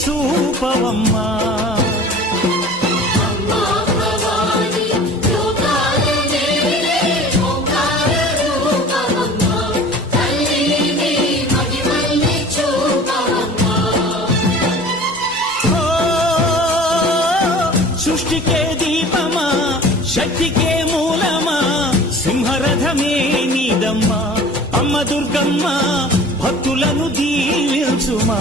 చూపవమ్మా. సృష్టికే దీపమా, శక్తికే మూలమా, సింహరథమే నీదమ్మా. అమ్మ దుర్గమ్మ భక్తులను దీవించుమా.